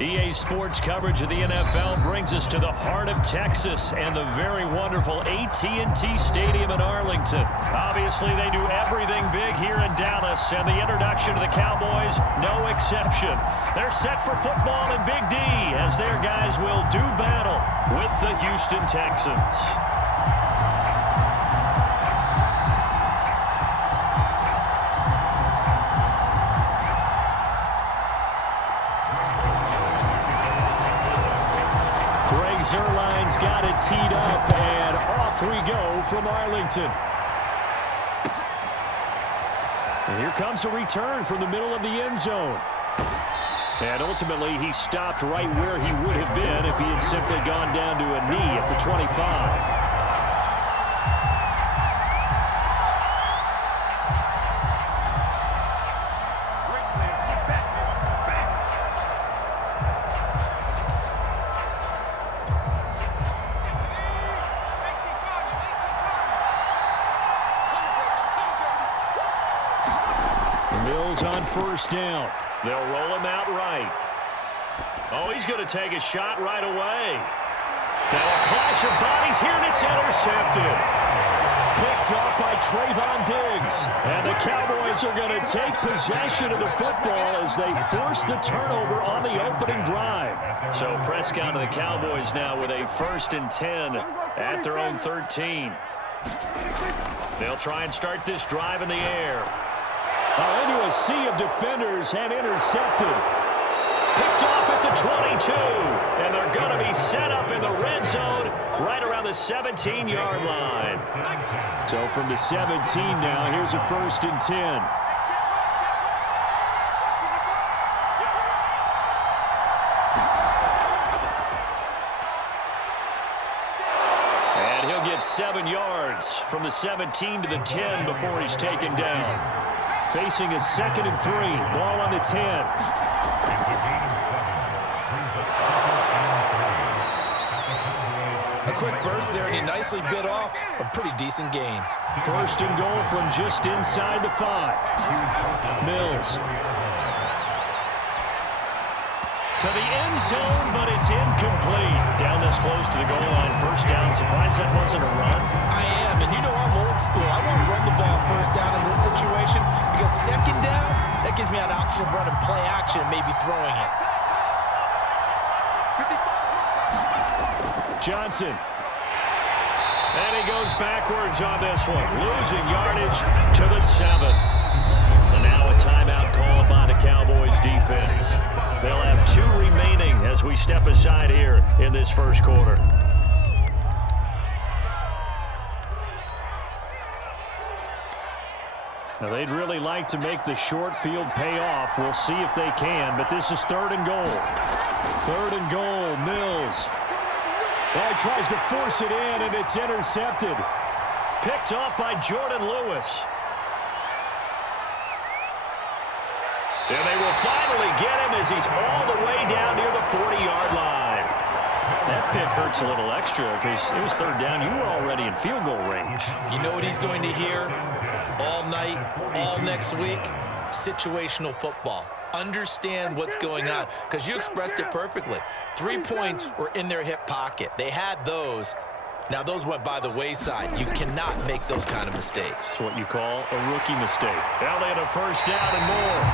EA Sports coverage of the NFL brings us to the heart of Texas and the very wonderful AT&T Stadium in Arlington. Obviously, they do everything big here in Dallas, and the introduction to the Cowboys, no exception. They're set for football in Big D as their guys will do battle with the Houston Texans. Zerline's got it teed up, and off we go from Arlington. And here comes a return from the middle of the end zone. And ultimately, he stopped right where he would have been if he had simply gone down to a knee at the 25. Mills on first down. They'll roll him out right. Oh, he's going to take a shot right away. Now a clash of bodies here, and it's intercepted. Picked off by Trayvon Diggs. And the Cowboys are going to take possession of the football as they force the turnover on the opening drive. So Prescott and the Cowboys now with a 1st and 10 at their own 13. They'll try and start this drive in the air. Into a sea of defenders and intercepted. Picked off at the 22. And they're going to be set up in the red zone right around the 17-yard line. So from the 17 now, here's a 1st and 10. And he'll get 7 yards from the 17 to the 10 before he's taken down. Facing a 2nd and 3. Ball on the 10. A quick burst there, and he nicely bit off a pretty decent gain. 1st and goal from just inside the 5. Mills. To the end zone, but it's incomplete. Down this close to the goal line. 1st down. Surprised that wasn't a run. I am, and you know I'm old school. I want to run the ball 1st down in this situation because 2nd down, that gives me an option of running play action and maybe throwing it. Johnson. And he goes backwards on this one. Losing yardage to the 7. And now a timeout called by the Cowboys defense. They'll have 2 remaining as we step aside here in this 1st quarter. Now they'd really like to make the short field pay off. We'll see if they can, but this is 3rd and goal. 3rd and goal, Mills. Well, he tries to force it in, and it's intercepted. Picked off by Jordan Lewis. And they will finally get him as he's all the way down near the 40-yard line. That pick hurts a little extra because it was 3rd down. You were already in field goal range. You know what he's going to hear all night, all next week? Situational football. Understand what's going on because you expressed it perfectly. 3 points were in their hip pocket. They had those. Now, those went by the wayside. You cannot make those kind of mistakes. It's what you call a rookie mistake. Now they had a 1st down and more.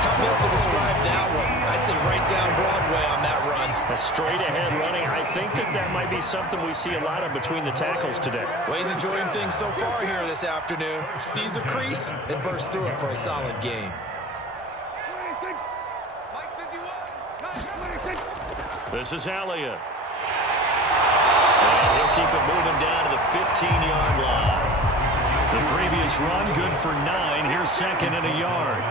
How best to describe that one? I'd say right down Broadway on that run. A straight-ahead running. I think that might be something we see a lot of between the tackles today. Well, he's enjoying things so far here this afternoon. Sees a crease and bursts through it for a solid game. This is Elliott. And he'll keep it moving down to the 15-yard line. The previous run, good for 9. Here's 2nd and a yard.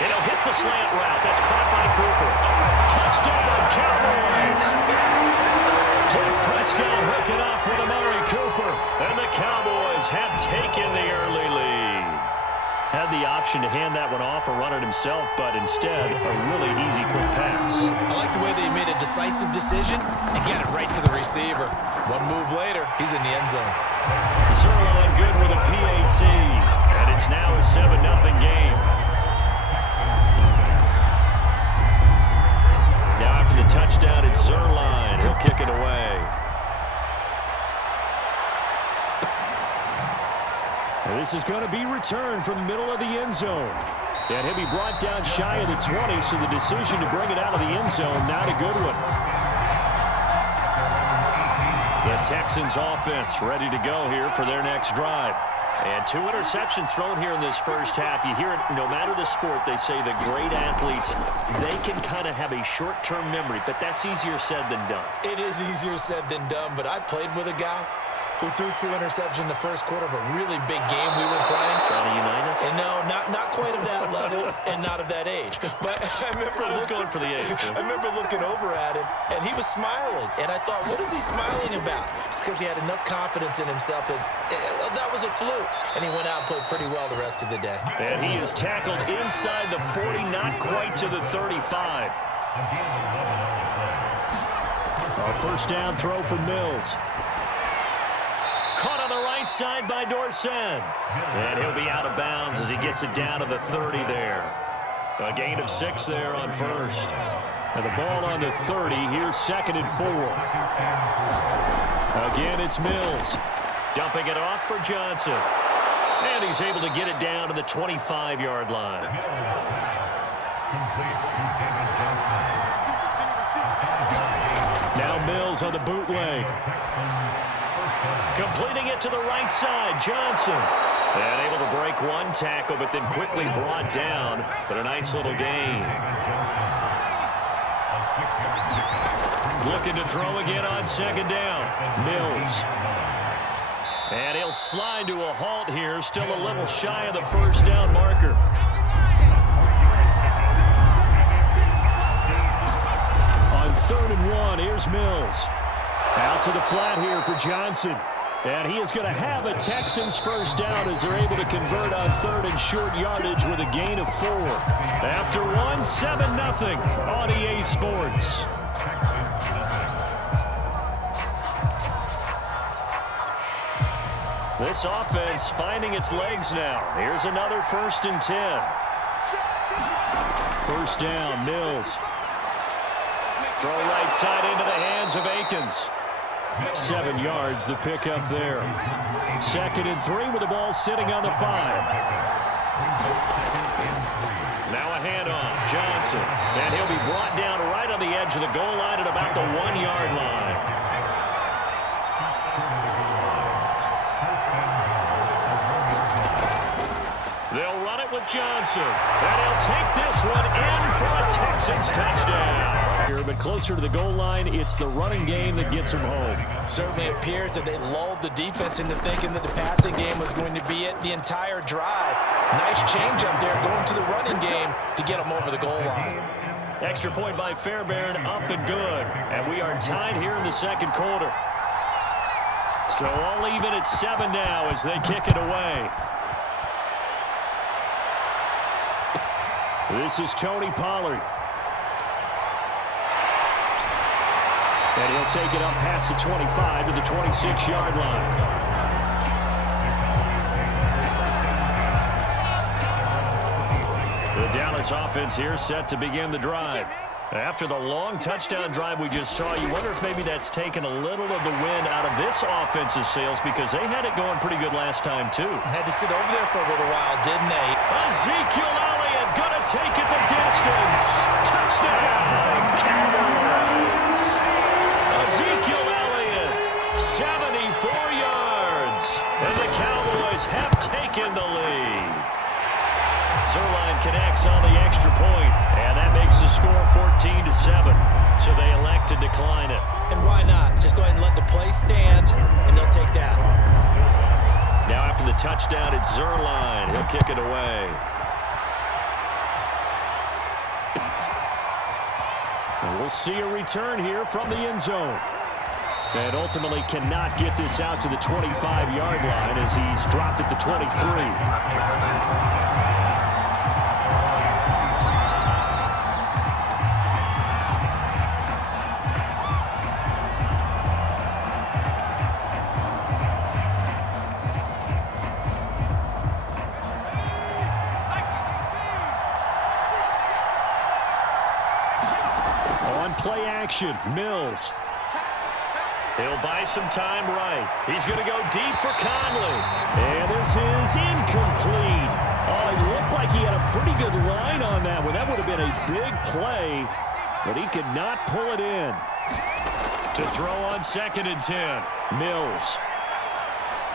It'll hit the slant route. That's caught by Cooper. Touchdown, Cowboys! Dak Prescott hooking up with Amari Cooper. And the Cowboys have taken the early lead. Had had the option to hand that one off or run it himself, but instead, a really easy, quick pass. I like the way they made a decisive decision and get it right to the receiver. One move later, he's in the end zone. Zerline good with a PAT, and it's now a 7-0 game. Now after the touchdown, it's Zerline. He'll kick it away. And this is going to be returned from the middle of the end zone. And he'll be brought down shy of the 20, so the decision to bring it out of the end zone, not a good one. The Texans offense ready to go here for their next drive. And 2 interceptions thrown here in this first half. You hear it, no matter the sport, they say the great athletes, they can kind of have a short-term memory, but that's easier said than done. It is easier said than done, but I played with a guy who threw 2 interceptions in the first quarter of a really big game we were playing. Trying to unite us? And no, not quite of that level and not of that age. But I remember going for the age. I remember looking over at him, and he was smiling. And I thought, what is he smiling about? It's because he had enough confidence in himself that that was a fluke. And he went out and played pretty well the rest of the day. And he is tackled inside the 40, not quite to the 35. A first down throw for Mills. Caught on the right side by Dorsen. And he'll be out of bounds as he gets it down to the 30 there. A gain of 6 there on first. And the ball on the 30. Here's 2nd and 4. Again, it's Mills. Dumping it off for Johnson. And he's able to get it down to the 25-yard line. Now Mills on the bootleg. Completing it to the right side, Johnson. And able to break one tackle, but then quickly brought down. But a nice little gain. Looking to throw again on 2nd down. Mills. And he'll slide to a halt here. Still a little shy of the first down marker. On 3rd and 1, here's Mills. Out to the flat here for Johnson. And he is going to have a Texans first down as they're able to convert on 3rd and short yardage with a gain of 4. After 1, 7-0 on EA Sports. This offense finding its legs now. Here's another 1st and 10. First down, Mills. Throw right side into the hands of Akins. 7 yards, the pickup there. 2nd and 3 with the ball sitting on the 5. Now a handoff, Johnson. And he'll be brought down right on the edge of the goal line at about the 1-yard line. They'll run it with Johnson. And he'll take this one in for a Texans touchdown. But closer to the goal line, it's the running game that gets them home. Certainly appears that they lulled the defense into thinking that the passing game was going to be it the entire drive. Nice change up there going to the running game to get them over the goal line. Extra point by Fairbairn, up and good. And we are tied here in the 2nd quarter. So all even at 7 now as they kick it away. This is Tony Pollard. And he'll take it up past the 25 to the 26-yard line. The Dallas offense here set to begin the drive. After the long touchdown drive we just saw, you wonder if maybe that's taken a little of the wind out of this offense's sails because they had it going pretty good last time, too. Had to sit over there for a little while, didn't they? Ezekiel Elliott gonna take it the distance. Touchdown, Cowboys. Ezekiel Elliott, 74 yards. And the Cowboys have taken the lead. Zerline connects on the extra point, and that makes the score 14-7. So they elect to decline it. And why not? Just go ahead and let the play stand, and they'll take that. Now after the touchdown, it's Zerline. He'll kick it away. And we'll see a return here from the end zone. And ultimately cannot get this out to the 25-yard line as he's dropped at the 23. action. Mills. He'll buy some time right. He's going to go deep for Conley. And this is incomplete. Oh, it looked like he had a pretty good line on that one. That would have been a big play, but he could not pull it in. To throw on 2nd and 10. Mills.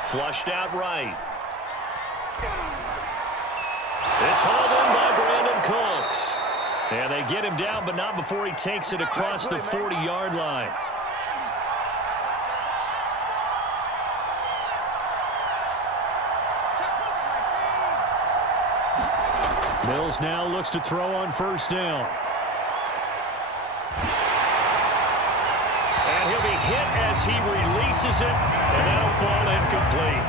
Flushed out right. It's hauled in by Brandon Cooks. And they get him down, but not before he takes it across the 40-yard line. Mills now looks to throw on 1st down. And he'll be hit as he releases it, and that'll fall incomplete.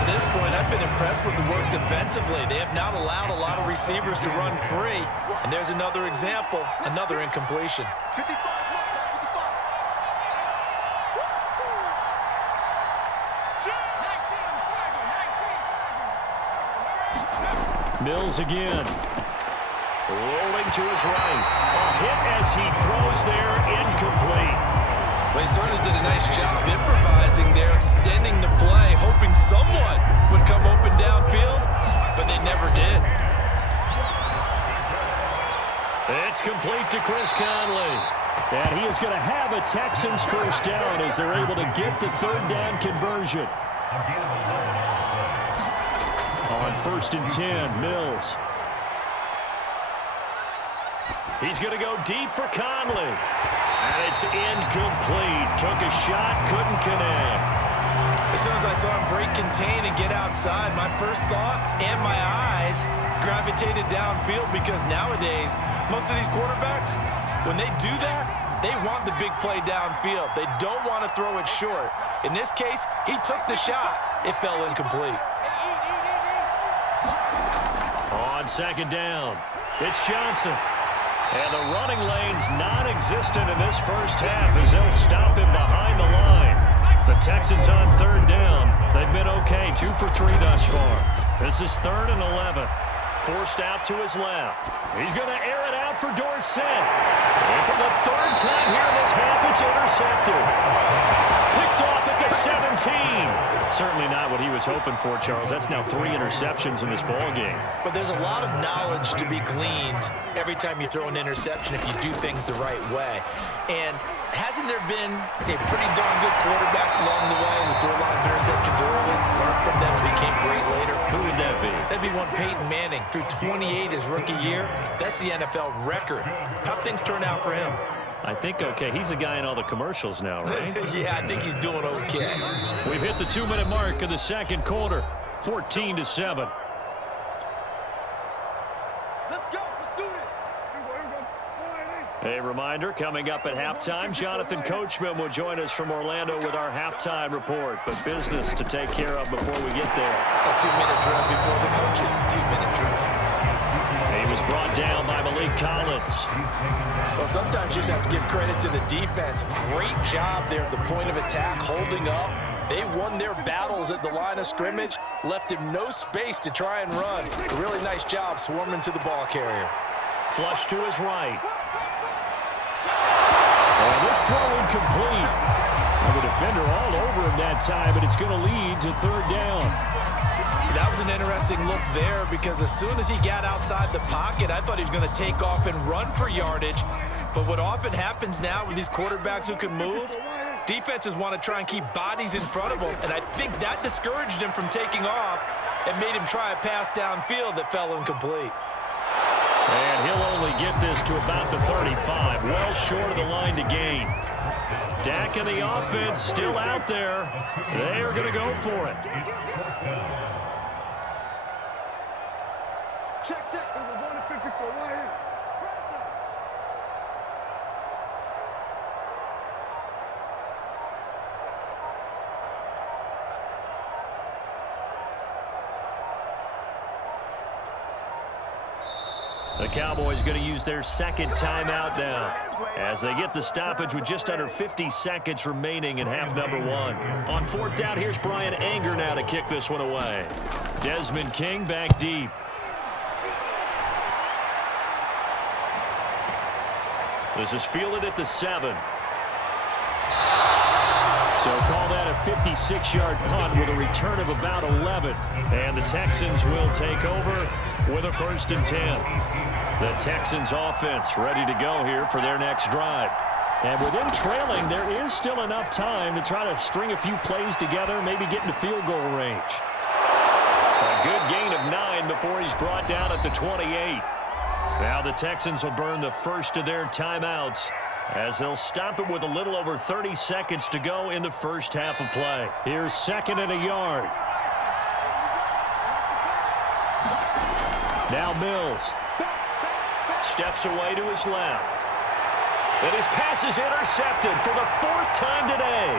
To this point, I've been impressed with the work defensively. They have not allowed a lot of receivers to run free. And there's another example, another incompletion. Mills again. Rolling to his right. A hit as he throws there, incomplete. Well, he certainly did a nice job improvising there, extending the play, hoping someone would come open downfield, but they never did. It's complete to Chris Conley. And he is going to have a Texans 1st down as they're able to get the 3rd down conversion. On 1st and 10, Mills. He's going to go deep for Conley. And it's incomplete. Took a shot, couldn't connect. As soon as I saw him break contain and get outside, my first thought and my eyes gravitated downfield, because nowadays, most of these quarterbacks, when they do that, they want the big play downfield. They don't want to throw it short. In this case, he took the shot. It fell incomplete. On 2nd down, it's Johnson. And the running lane's non-existent in this 1st half as they'll stop him behind the line. The Texans on 3rd down. They've been okay, 2 for 3 thus far. This is 3rd and 11. Forced out to his left. He's going to air it out for Dorsett. And for the 3rd time here in this half, it's intercepted. Picked off at the 17. Certainly not what he was hoping for, Charles. That's now 3 interceptions in this ball game. But there's a lot of knowledge to be gleaned every time you throw an interception if you do things the right way. And hasn't there been a pretty darn good quarterback along the way who threw a lot of interceptions early, learned from them, became great later? Who would that be? That'd be one Peyton Manning. Threw 28 his rookie year. That's the NFL record. How'd things turn out for him? I think okay. He's the guy in all the commercials now, right? Yeah, I think he's doing okay. We've hit the 2-minute mark of the 2nd quarter. 14-7. Let's go. Let's do this. A reminder, coming up at halftime, Jonathan Coachman will join us from Orlando with our halftime report. But business to take care of before we get there. A 2-minute drill before the coaches. 2-minute drill. He was brought down by Malik Collins. Well, sometimes you just have to give credit to the defense. Great job there at the point of attack, holding up. They won their battles at the line of scrimmage, left him no space to try and run. A really nice job swarming to the ball carrier. Flush to his right. And this throw incomplete. And the defender all over him that time, but it's going to lead to 3rd down. That was an interesting look there, because as soon as he got outside the pocket, I thought he was going to take off and run for yardage. But what often happens now with these quarterbacks who can move, defenses want to try and keep bodies in front of them, and I think that discouraged him from taking off and made him try a pass downfield that fell incomplete. And he'll only get this to about the 35, well short of the line to gain. Dak and the offense still out there. They are going to go for it. Check. We're going to 54 right here. The Cowboys going to use their 2nd timeout now as they get the stoppage with just under 50 seconds remaining in half number 1. On 4th down, here's Brian Anger now to kick this one away. Desmond King back deep. This is fielded at the 7. So call that a 56-yard punt with a return of about 11. And the Texans will take over with a 1st and 10. The Texans offense ready to go here for their next drive. And with them trailing, there is still enough time to try to string a few plays together, maybe get into field goal range. A good gain of 9 before he's brought down at the 28. Now the Texans will burn the first of their timeouts as they'll stop it with a little over 30 seconds to go in the first half of play. Here's 2nd and a yard. Now Mills. Steps away to his left. And his pass is intercepted for the 4th time today.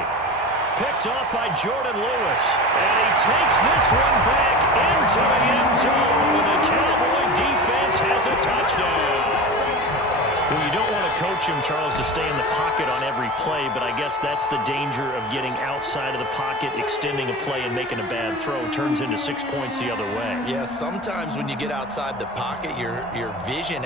Picked off by Jordan Lewis. And he takes this one back into the end zone. And the Cowboy defense has a touchdown. Well, you don't want to coach him, Charles, to stay in the pocket on every play, but I guess that's the danger of getting outside of the pocket, extending a play, and making a bad throw. Turns into 6 points the other way. Yeah, sometimes when you get outside the pocket, your vision